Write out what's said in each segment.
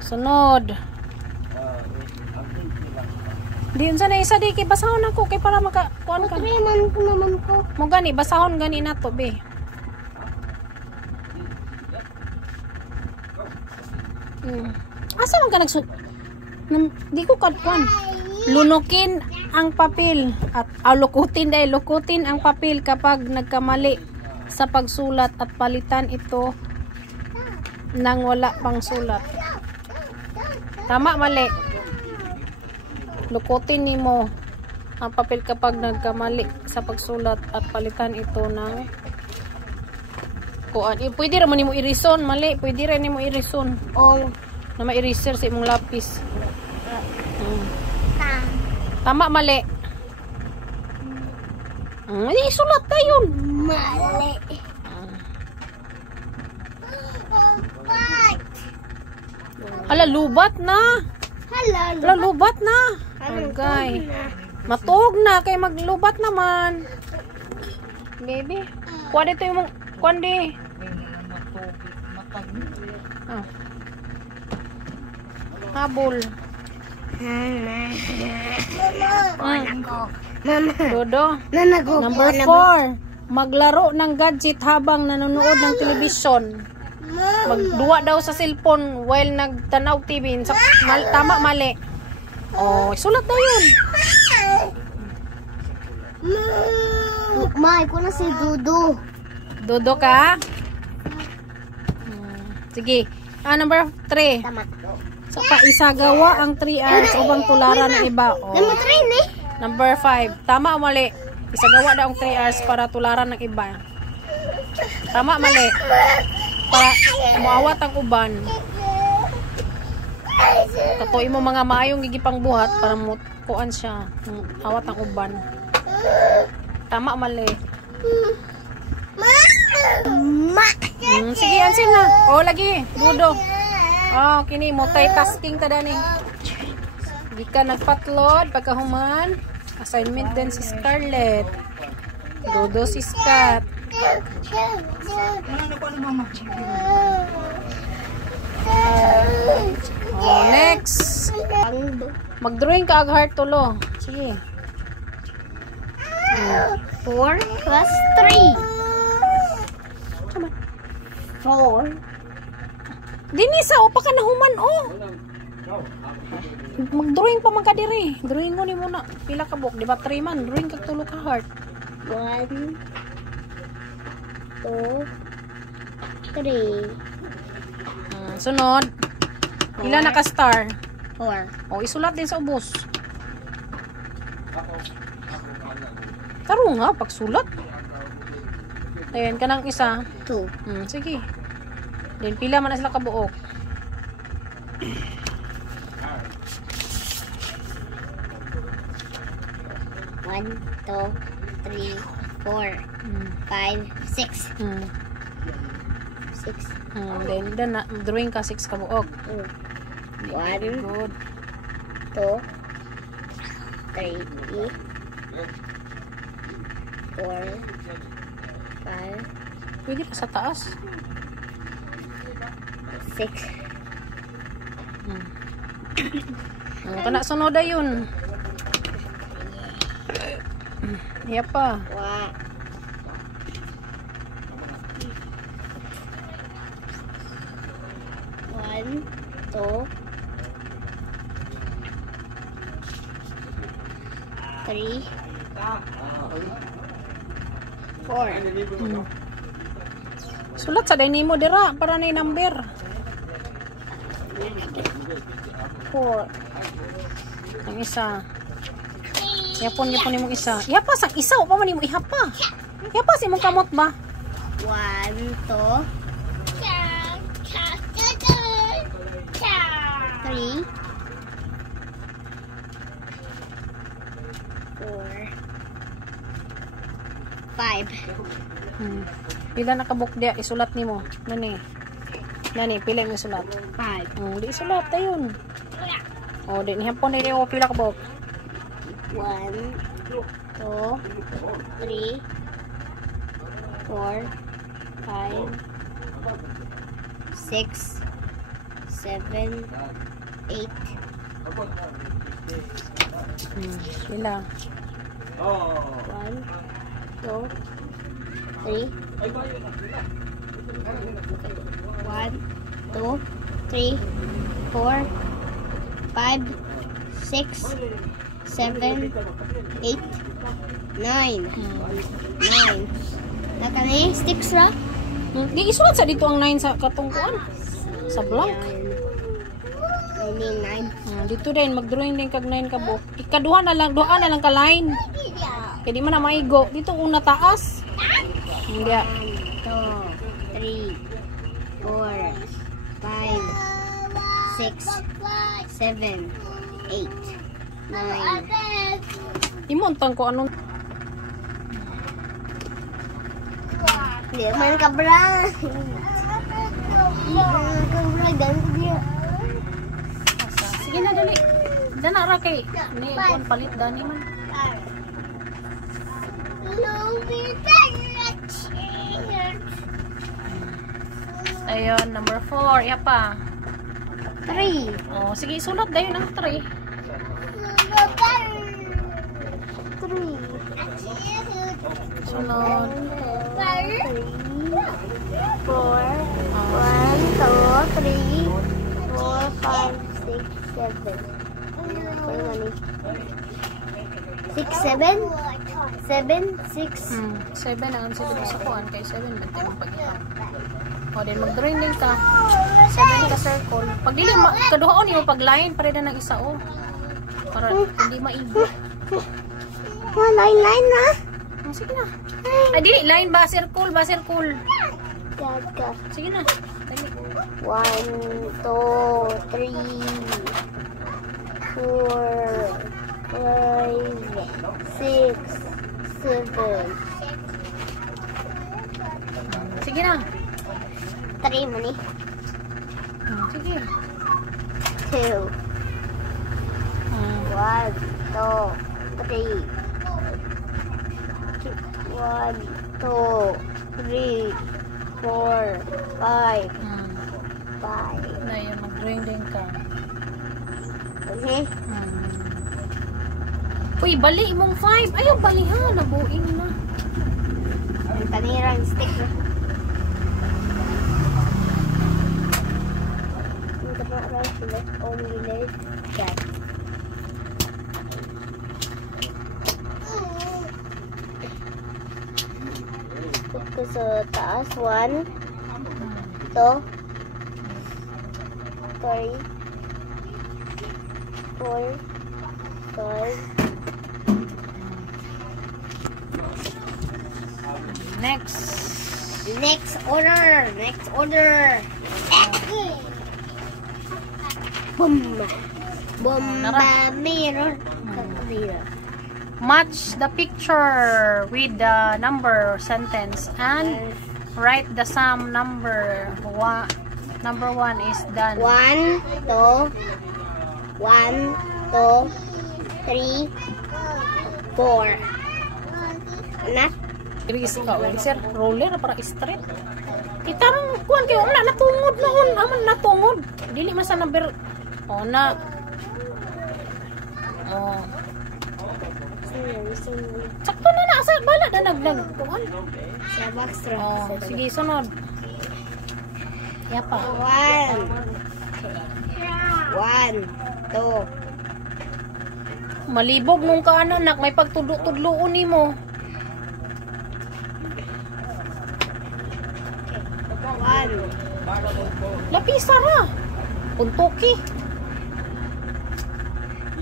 Sunod. Di unsa na isa di kay basahon ako kay para maka kuan ka. Triman ko naman ko. Mo gani basahon gani na to be. Asa man ka di ko kadkuan. Lunukin ang papel at lukutin ang papel kapag nagkamali sa pagsulat at palitan ito nang wala pang sulat. Tama mali. Lukutin nimo ang papel kapag nagkamali sa pagsulat at palitan ito ng kuan. Pwede ra man nimo i-reason mali, pwede ra nimo i-reason. Na ma-eraser sa imong lapis. Tama mali. Hindi sulat na yun. Mali. Hala, lubat na. Hala, lubat na. Okay. Matuog na kay maglubat naman. Baby. Kuha dito yung kuha di. Habol. Dodo. Number 4. Maglaro ng gadget habang nanonood ng telebisyon. Magduwa daw sa cellphone while nagtanaw TV. Tama, mali. Sulat na yun. May ko na si Dudu. Dodo ka? Sige. Number 3. Tama. Sa paisagawa ang 3 hours ubang tularan ng iba. Number 5. Tama o mali? Isagawa daw ang 3 hours para tularan ng iba. Tama mali? Para muawat ang uban. Katuloy mo mga maayong gigipang buhat para kuan siya. Awat ang uban. Tama mali? Sige, ansin na. Lagi. Dudo. Kini multitasking tada ni. Di ka nagpatlod pagkahuman. Assignment din si Scarlett. Dodo si Scott. Next. Mag-drawing ka ag heart tulo. Sige. 4 plus 3. 4. Dinisa, pa ka nahuman, Mag-drawing pa man ka diri. Drawing mo ni muna. Pila ka book, di ba 3 man? Drawing ka tulo ka heart. 1, 2, 3. Sunod. Pila na ka star? 4. Isulat din sa ubos. Taro nga, pagsulat. Ayan, kanang isa. 2. Sige. Then, pila man na sila kabuok. 1, 2, 3, 4, 5, 6. 6. Then, drawing ka 6 kabuok. 1, Good. 2, 3, 4, 5, Pwede pa sa taas. 6. Kana sunod na yun. Iya pa. 1, 2, 3, 4. Sulat sa dini mo dira para na number. 4. Ang isa. Yapon imong isa. Yapa sang isa pa man imo ihapa. Yapa si imong kamot ba? 1, 2, 3, 4, 5. Pila na kabuk dia isulat nimo. Nani? Pila mo isulat? 5. Di isulat tayon. Di ni hapon ni mo pila kabuk. 1, 2, 3, 4, 5, 6, 7, 8. Sila. 1, 2, 3. 1, 2, 3, 4, 5, 6, 7, 8, 9. 9. Naka ni sticks ra? Di isulat sa dito ang 9 sa katungkuan. Sa blank. 9. Dito din mag-drawing din kag 9 ka buok. Ikaduha na lang ka line. Kaya di man na maigo. Dito una taas. Hindi. 1, 2, 3, 4, 5, 6, 7, 8, 9. Imuntang ko anong Hindi man ka bra. sige na dali. Dana ra kay ni kon palit dani man. Ayun, number 4. Iya pa. 3. Oh, sige isulat dayon ang 3. 3. Sunod. 4, 1, 2, 3, 4, 5, 6, 7. 6, 7? 7, 6. 7 ang answer dito sa kuan kay 7 man tayo pag-ihap. O din mag-drawing din ka. 7 ka circle. Pag dili kaduhaon yung pag-line pare na ng isa o. Para hindi maigo. Line na. Sige na. Ay dili line ba circle ba circle. Gaga. Sige na. 1, 2, 3, 4, 5, 6, 7. Sige na. 3 mo ni. Sige. 2. 1, 2, 3. 1, 2, 3, 4, 5, 5. Na yun, mag-drawing din ka. Okay? Uy, bali mong 5. Ayaw, bali ha. Nabuing na. Ang kanirang stick na. Yung kanirang select only left that. Put ko sa taas. 1, 2, 3, 4, 5. Next order. Bomba mirror. Match the picture with the number sentence and write the sum number. Number 1 is done. 1, 2, 3, 4. Anak? Iris ka, sir. Roller para straight. Itarang kuan kayo na natungod noon. Aman natungod. Dili man sa number. Oh na. Oh. Sakto na na sa bala na nagdag kuan. Sa backstroke. Oh, sige sunod. Yapa. 1, 2. Malibog nung kaanan nak may pagtudlo-tudloon nimo. 1. Lapisa ra. Puntoki.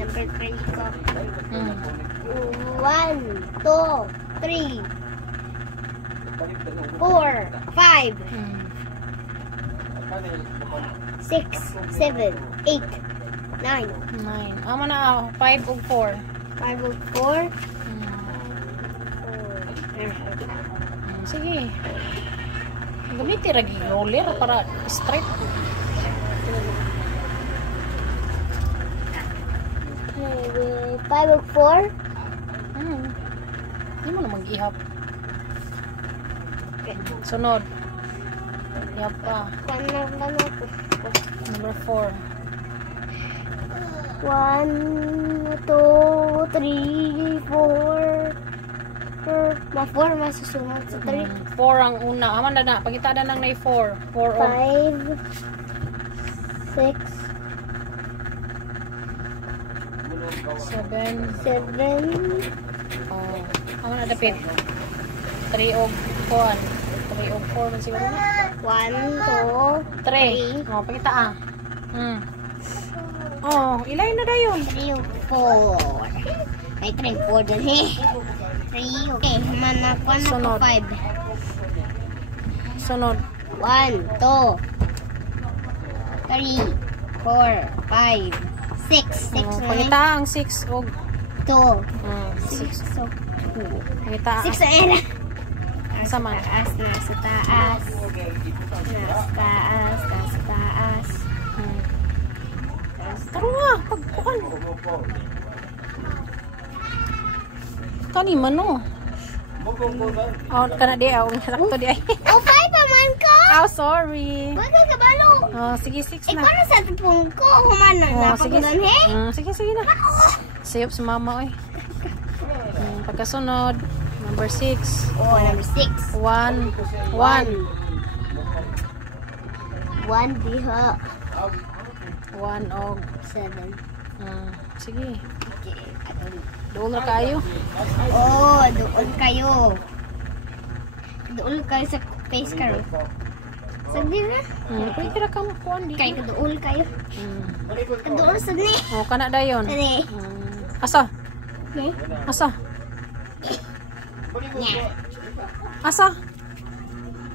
Number 3 ko. 1, 2, 3, 4, 5, 6, 7, 8, 9. 9. Amo na 5 ug 4. 5 ug 4. Sige. Gamitin lagi roller para straight. 5 ug 4. Hindi mo na mag-ihap. Sunod. Ihap pa. Number 4. 1, 2, 3, 4. Ma-4 masusunod sa 3. 4 ang una. Aman na. Pagkita na ng 4. 4 og 5, 6, 7. 7. Oh. Aman na dapit. 3 og 4. 3 og 4 man siguro na. 1, 2, 3. Oh, pagkita ah. Oh, ilay na dayon. 3, 4. May 3, 4 dyan eh. 3, okay. Manakuan na Sunod. po 5. Sunod. 1, 2, 3, 4, 5, 6. 6 Oh, na pagkita ang 6 og 2. 6. 6 so 2. Pagkita 6 na era. Sama. Nasa taas. Nasa taas. Taro nga, pagpukan. Kani man no. Oh, kana di ako sakto di ay. Oh, 5 pa man ko. Oh, sorry. Wag ka kabalo. Oh, sige 6 na. Ikaw na sa tupong ko. Human na Oh, sige. napagulan he. Sige na. Sayop si mama oy. Pagkasunod, number 6. Oh, number 6. 1. 1 diha. 1 og 7. sige. Okay. Doon na kayo. Oh, doon kayo. Doon kayo sa face karon. Sagdi na. Pwede ra ka mo kuan di. Kay doon kayo. Doon sa ni. Oh, kana dayon. Sani. Asa? Okay. Asa? Nya. Asa?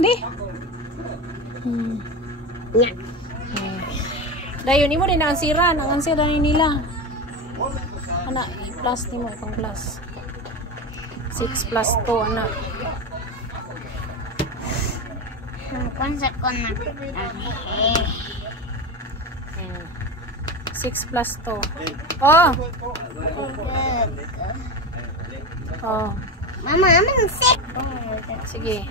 Di? Nya. Dayon, imo rin ang ansiran. Ang ansiran ni nila. Ana, plus ni mo, itong plus. 6 plus 2, anak. Konsa ko na. 6 plus 2. Oh! Oh. Mama, aman sick. Sige.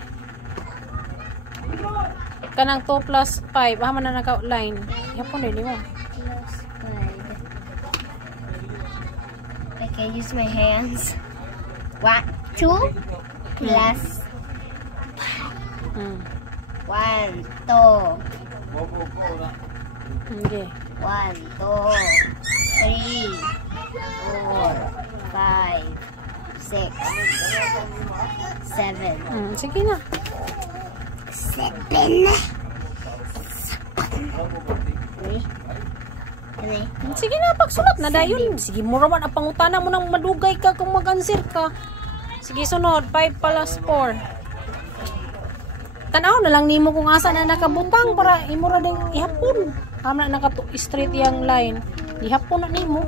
Kanang 2 plus 5. Haman na naka-outline. Yapon din mo. Plus 5. I can use my hands. 1, 2 plus 1, 2. Okay. 1, 2, 3, 4, 5, 6, 7. Sige na. 7. Sige na, pagsulat na dayon. Sige mo raman ang pangutana mo nang madugay ka kung mag-answer ka. Sige, sunod. 5 plus 4. Tanaw na lang nimo kung asa na nakabutang para imo ra ding ihapon. Hamna naka straight yang line. Ihapon na nimo.